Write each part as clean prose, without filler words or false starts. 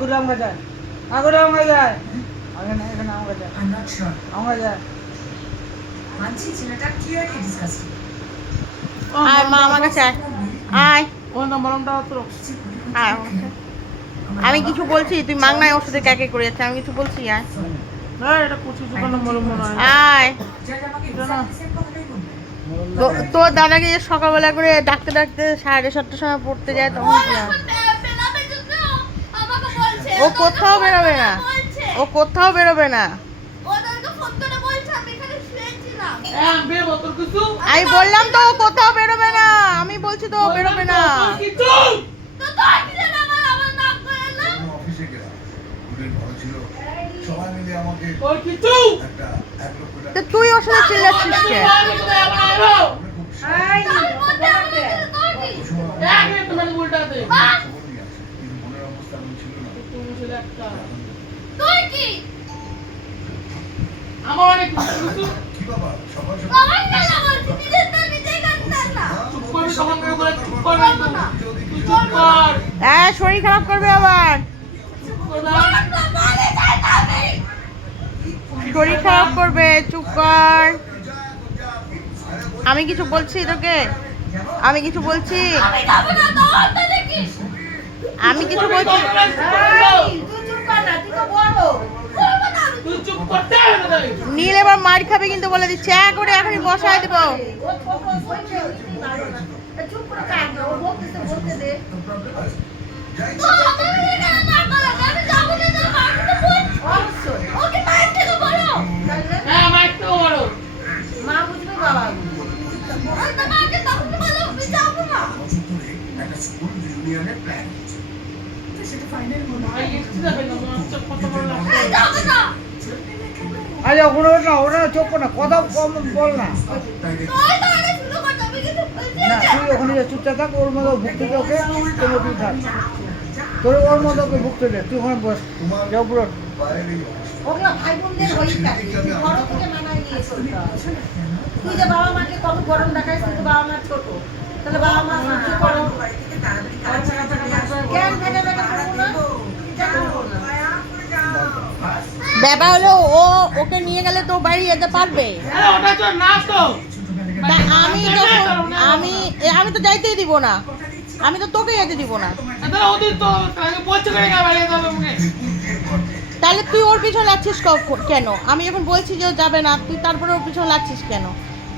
গুলাম গাজায় গুলাম গাজায় এখানে এখানে আম গাজায় I'm not sure. আম গাজায় মানছি ছেলেটা clearly disgusting. আয় মা আমার কাছে আয় আয় কোন মলমটা তো আয় আমার কাছে। আমি কিছু বলছি তুই মাংনায় ওর সাথে ক্যাকে করে যাচ্ছে আমি কিছু বলছি আয় না এটা কুচি দোকানে মলম মনে হয় আয় যাকে আমাকে এটা না। exactly same কথাটাই বলবে। তোর দাদাকে যে সকালবেলা করে ডাকতে ডাকতে 7:30টার সময় পড়তে যায় তখন কি হয়? ও কোথাও বেরোবে না ও কোথাও বেরোবে না হ্যাঁ বেরো তোর কিছু আমি বললাম তো ও কোথাও বেরোবে না আমি বলছি তো ও বেরোবে না কিছু অফিসে গেলাম স্টুডেন্ট ভালো ছিল সবাই মিলে আমাকে তোর কিছু একটা 1 লক্ষ তো টাকা তুই ওর সাথে চিল্লাচ্ছিস কে আমি তো আমার আরো খুব এক তোমার উল্টা দে খবর নিয়ে আসে কিন্তু মনের অবস্থা এমন ছিল না তুমি ছেলে একটা তুই কি আমার অনেক কিছু কি বাবা সকাল বাবা না বলছি নিজের তো নিজেই কাটতাম না চুপ করে তখন করে বলে চুপ কর তুই চুপ কর হ্যাঁ শরীর খারাপ করবে আবার মানে যাইতাম আমি শরীর খারাপ করবে চুপ কর আমি কিছু বলছি তোকে আমি কিছু বলছি আমি যাব না তো অন্তে দেখিস আমি কিছু বলছি তুই চুপ কর না, তুই তো বড়। করব না আমি তুই চুপ করতে হবে না নীল এবার মার খাবে কিন্তু বলে দিচ্ছে করে এখনই বসায় দেবো ও ছোট, বলছে, ওইটাই মারো না। তা চুপ করে কাঁদ না, ও বলতেছে, বলতে দে। তো আমি এখানে না করা আমি যাব না তো মারতে বল অবশ্যই। ওকে মার থেকে বলো তাহলে হ্যাঁ মাইক তো বড় মা বুঝবে, বাবা বুঝবে। আর তো মাকে তখন বলো আমি যাব না একটা স্কুল ইউনিয়নের প্ল্যান সেটা ফাইনাল মনে ভাই এসে যাবে না মনে হচ্ছে কত বড় আমি লাগছে যাব না আরে ওখানে না ওরা চুপ কর না কথা কম বল না তুই তো আগে শুরু কর যাবে কিন্তু বলছি না তুই ওখানে যে চুপচাপ থাক ওর মতো ভুগতে দে ওকে তোর তুই থাক তোর ওর মতো ওকে ভুগতে দে তুই ওখানে বস যাও পুরো বাইরে ওগুলো ভাই বোনদের হয়েই থাকে। তুই বড় থেকে মানায় নিয়ে চলতে হবে। তুই যে বাবা মাকে কত গরম দেখাইস, তুই তো বাবা মা ছোট। তাহলে বাবা মা সহ্য করো। জ্ঞান ভেঙে ভেঙে করবো না? তুমি যা করবো না। ব্যাপার হলো ও ওকে নিয়ে গেলে তো বাড়ি যেতে পারবে আরে ওটা তো না তো তা আমি যখন আমি তো যাইতেই দিব না আমি তো তোকে যেতে দিব না তাহলে ওদের তো আগে বলছে করে বাইরে যাবে মুখে তাহলে তুই ওর পিছনে লাগছিস কেন আমি যখন বলছি যে ও যাবে না তুই তারপরে ওর পিছনে লাগছিস কেন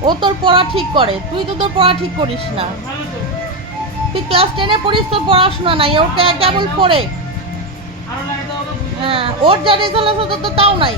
ও তোর পড়া ঠিক করে তুই তো তোর পড়া ঠিক করিস না ভালো তো তুই ক্লাস 10-এ পড়িস তোর পড়াশোনা নাই ওর কেবল পড়ে আরো লাগে তো ওকে বুঝে হ্যাঁ ওর যা রেজাল্ট আছে তোর তো তাও নাই